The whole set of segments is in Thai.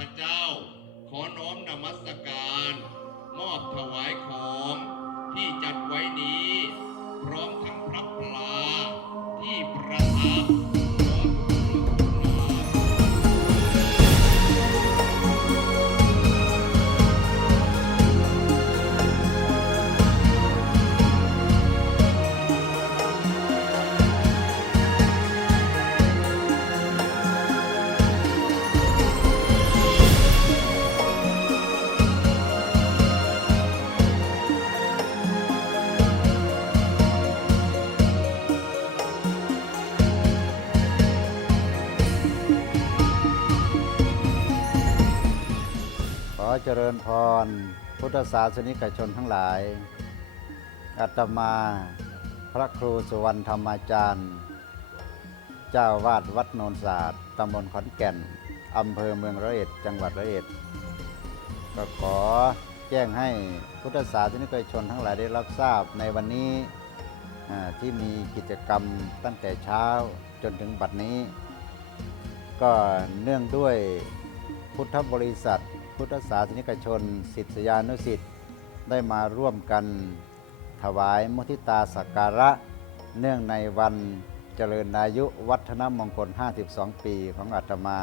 พเจ้า ขอน้อมนมัสการ มอบถวายของที่จัดไว้นี้ อเจริญพร พุทธศาสนิกชนทั้งหลาย อาตมา พระครูสุวรรณธรรมาจารย์ เจ้าวาดวัดโนนศาสตร์ตำบลขอนแก่น อำเภอเมืองร้อยเอ็ด จังหวัดร้อยเอ็ด ก็ขอแจ้งให้พุทธศาสนิกชนทั้งหลายได้รับทราบในวันนี้ที่มีกิจกรรมตั้งแต่เช้าจนถึงบัดนี้ ก็เนื่องด้วยพุทธบริษัท พุทธศาสนิกชนศิษยานุศิษย์ได้มาร่วมกันถวายมุทิตาสักการะ เนื่องในวันเจริญอายุวัฒนมงคล 52 ปีของอาตมา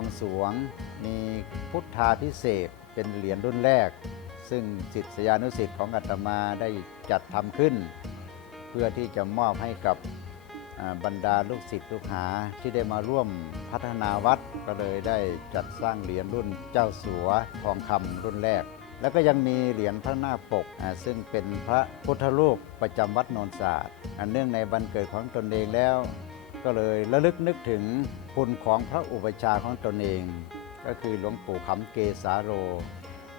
วงสวง มีพุทธาพิเศษเป็นเหรียญรุ่นแรก ซึ่งศิษยานุศิษย์ของอาตมาได้จัดทำขึ้น เพื่อที่จะมอบให้กับบรรดาลูกศิษย์ลูกหาที่ได้มาร่วมพัฒนาวัดก็เลยได้จัดสร้างเหรียญรุ่นเจ้าสัวทองคำรุ่นแรก แล้วก็ยังมีเหรียญพระหน้าคปก ซึ่งเป็นพระพุทธรูปประจำวัดโนนศาสตร์อ่าเนื่องในวันเกิดของตนเองแล้ว ก็เลยระลึกนึกถึงคุณของพระอุปชฌาของตนเอง ก็คือหลวงปู่ขำเกสาโร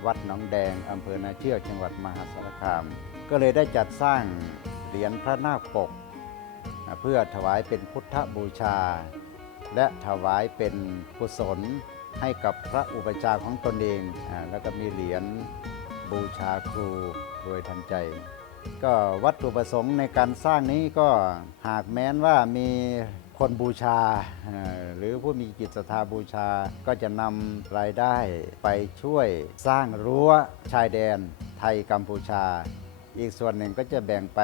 วัดหนองแดงอำเภอนาเชือกจังหวัดมหาสารคาม ก็เลยได้จัดสร้างเหรียญพระนาคปก เพื่อถวายเป็นพุทธบูชา และถวายเป็นกุศลให้กับพระอุปชฌาของตนเอง แล้วก็มีเหรียญบูชาครูโดยทันใจ ก็วัตถุประสงค์ในการสร้างนี้ก็หากแม้นว่ามีคนบูชา หรือผู้มีจิตศรัทธาบูชาก็จะนำรายได้ไปช่วยสร้างรั้วชายแดนไทยกัมพูชา อีกส่วนหนึ่งก็จะแบ่งไป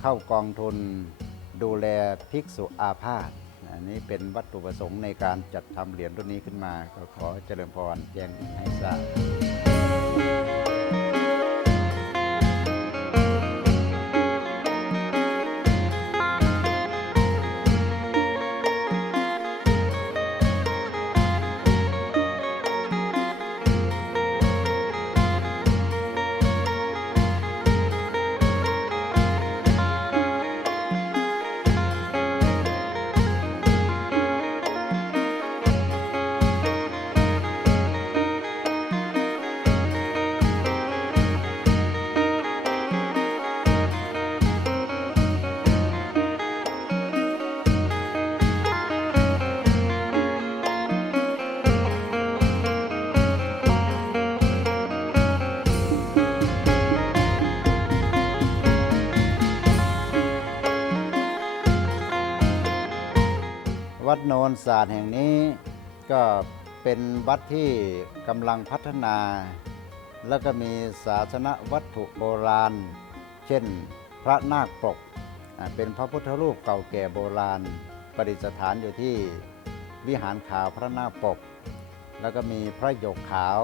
เข้ากองทุนดูแลภิกษุอาพาธอันนี้เป็นวัตถุประสงค์ในการจัดทำเหรียญรุ่นนี้ขึ้นมา ก็ขอเจริญพรแจ้งให้ทราบ ดโนนศาสตร์แห่งนี้ก็เป็นวัดที่กำลังพัฒนา แล้วก็มีศาสนวัตถุโบราณ เช่นพระนาคปกเป็นพระพุทธรูปเก่าแก่โบราณ ประดิษฐานอยู่ที่วิหารขาวพระนาคปก แล้วก็มีพระหยกขาว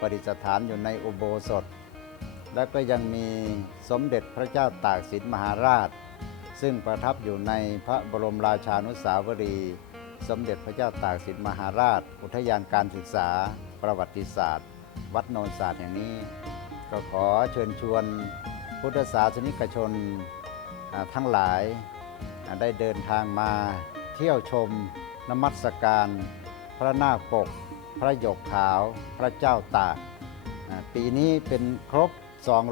ประดิษฐานอยู่ในอุโบสถ แล้วก็ยังมีสมเด็จพระเจ้าตากสินมหาราช ซึ่งประทับอยู่ในพระบรมราชานุสาวรีย์สมเด็จพระเจ้าตากสินมหาราช อุทยานการศึกษา ประวัติศาสตร์ วัดโนนศาสตร์อย่างนี้ ก็ขอเชิญชวนพุทธศาสนิกชนทั้งหลายได้เดินทางมาเที่ยวชมนมัสการ พระนาคปก พระหยกขาว พระเจ้าตาก ปีนี้เป็นครบ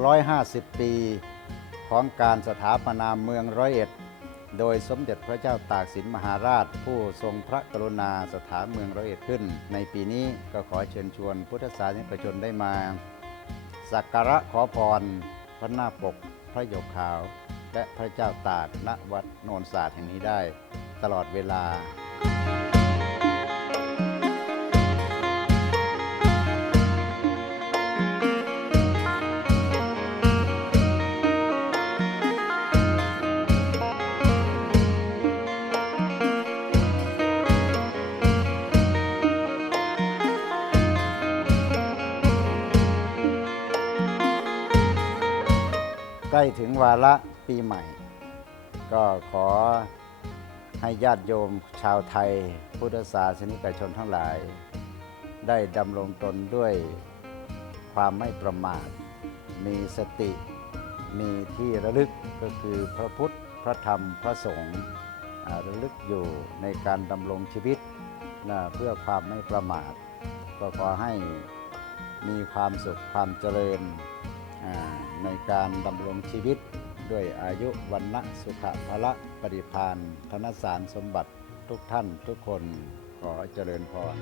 250 ปี ของการสถาปนาเมืองร้อยเอ็ด โดยสมเด็จพระเจ้าตากสินมหาราช ผู้ทรงพระกรุณาสถาเมืองร้อยเอ็ดขึ้น ในปีนี้ก็ขอเชิญชวนพุทธศาสนิกชนได้มา สักการะขอพร พระหน้าปก พระหยกขาว และพระเจ้าตากณวัดโนนศาสตร์แห่งนี้ได้ ตลอดเวลา ใกล้ถึงวาระปีใหม่ ก็ขอให้ญาติโยมชาวไทย พุทธศาสนิกชนทั้งหลาย ได้ดำรงตนด้วยความไม่ประมาท มีสติ มีที่ระลึกก็คือพระพุทธ พระธรรม พระสงฆ์ระลึกอยู่ในการดำรงชีวิตนะเพื่อความไม่ประมาท ก็ขอให้มีความสุขความเจริญ ในการดำรงชีวิตด้วยอายุวันนะสุขภละปริพานธนสารสมบัติทุกท่านทุกคนขอเจริญพร